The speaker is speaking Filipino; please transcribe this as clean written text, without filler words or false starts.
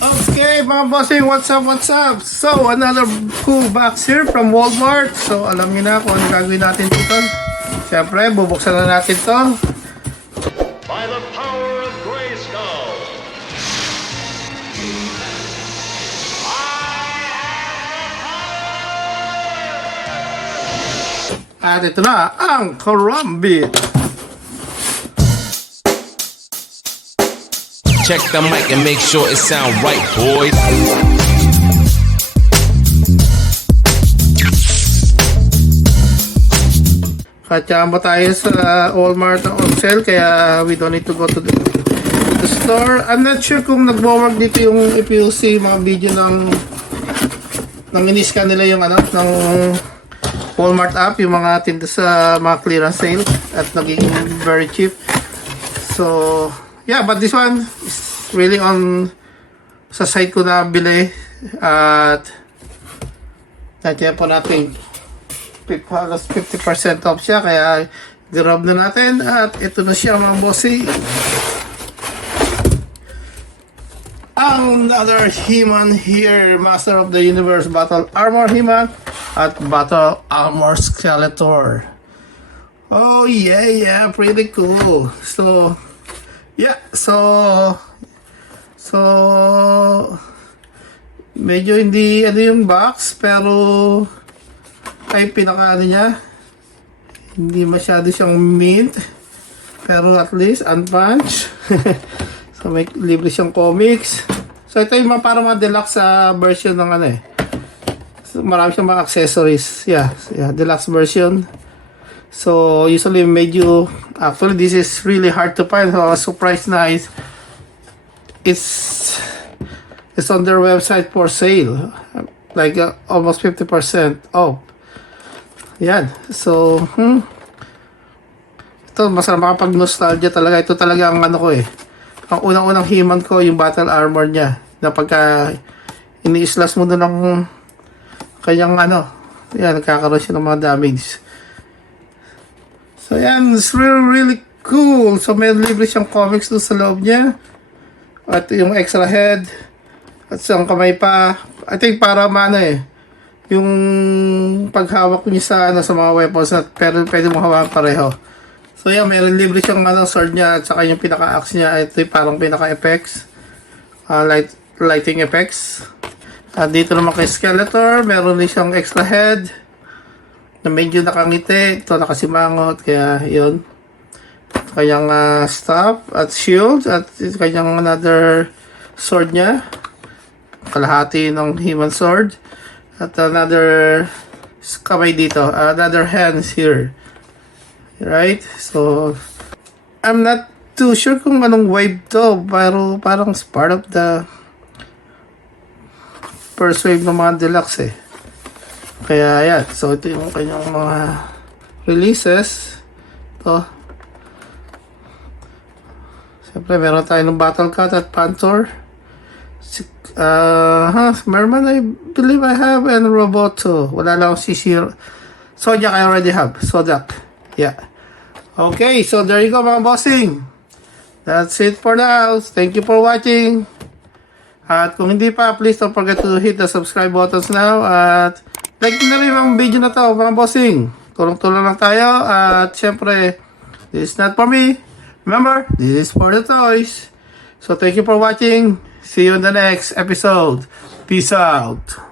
Okay, mga bossing, what's up, what's up? So, another cool box here from Walmart. So, alam niyo na kung ano gagawin natin dito. Siyempre, bubuksan na natin to. By the power of Grayskull. At ito na, ang Karambit. Check the mic and make sure it sound right, boys. Katsamba tayo sa Walmart on sale, kaya we don't need to go to the store. I'm not sure kung nagwo-work dito yung FUC, mga video ng in-scan nila yung ng Walmart app, yung mga tinda sa mga clearance sale at naging very cheap. So, yeah, but this one is really on sa site ko na bili at nandiyan po natin halos 50% off siya, kaya grab na natin at ito na siya mga bossy. Another He-Man here, Master of the Universe Battle Armor He-Man at Battle Armor Skeletor. Oh yeah, pretty cool. So yeah, so medyo hindi yung box, pero ay pinaka niya, hindi masyado siyang mint, pero at least unpunch. So may libre siyang comics. So ito yung para mga deluxe version ng so, marami siyang mga accessories. Yeah, deluxe version. So usually medyo, actually this is really hard to find, so I was surprised na it's on their website for sale, like almost 50% off. Yan, so ito masarap makapag nostalgia talaga. Ito talaga ang ko ang unang-unang He-Man ko, yung battle armor niya, na pagka ini-slash mo doon ng kanyang yan, nagkakaroon siya ng mga damage. So yan, it's really cool. So may libre siyang comics doon sa loob niya. At yung extra head. At isang kamay pa. I think para yung paghawak niya sa mga weapons, at pero pwede mo hawakan pareho. So yan, meron libre siyang sword niya, at saka yung pinaka-axe niya. Ito yung parang pinaka-effects. Lighting effects. At dito naman kay Skeletor, meron din siyang extra head na medyo nakangiti. Ito nakasimangot, kaya yun. Kanyang staff at shield, at kanyang another sword niya, kalahati ng He-Man sword, at another kamay dito, another hands here, right? So I'm not too sure kung anong wave to, pero parang part of the first wave ng mga deluxe kaya yan. So ito yung kanyang mga releases. Ito, siyempre meron tayo ng Battle Cat at Panther. Merman, I believe I have, and Roboto. Wala lang si Zodiac, I already have Zodiac. Yeah. Okay, so there you go mga bossing. That's it for now. Thank you for watching. At kung hindi pa, please don't forget to hit the subscribe buttons now. At like na rin ang video na to mga bossing. Tulong-tulong lang tayo. At syempre, this is not for me. Remember, this is for the toys. So thank you for watching. See you in the next episode. Peace out.